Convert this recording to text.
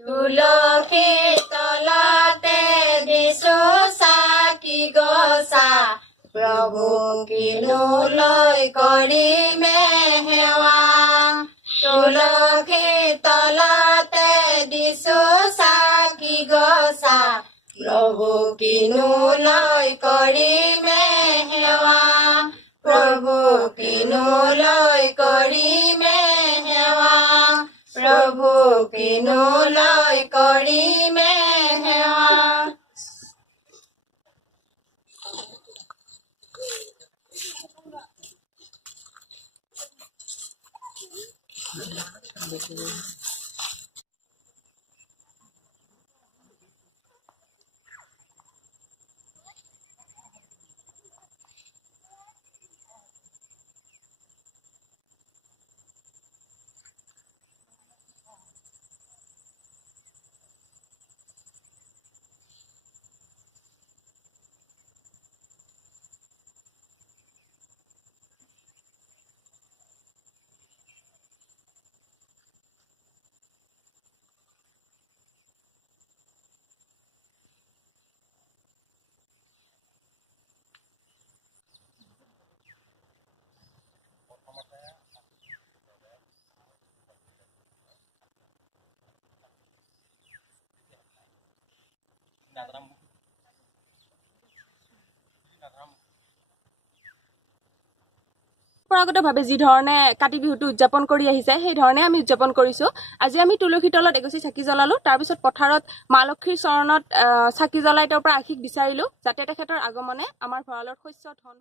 তুলসী তলতে দিছো চাকি গছা প্ৰভু কিনো লৈ কৰিমে সেৱা তুলসী তলতে দিছো চাকি গছা প্ৰভু কিনো লৈ কৰিমে সেৱা প্ৰভু কিনো লৈ কৰিমে সেৱা প্ৰভু কিনো লৈ কৰিমে সেৱা পৰম্পৰাগতভাৱে যি ধৰণে কাতি বিহুটো উদযাপন কৰি আহিছে সেই ধৰণে আমি উদযাপন কৰিছো আজি আমি তুলসী তলত এগছি চাকি জ্বলালো তাৰপিছত পথাৰত মা লক্ষ্মীৰ চৰণত চাকি জ্বলাই তেওঁৰ পৰা আশীষ বিচাৰিলো যাতে তেখেতৰ আগমনে আমাৰ ভঁৰালৰ শস্য ধন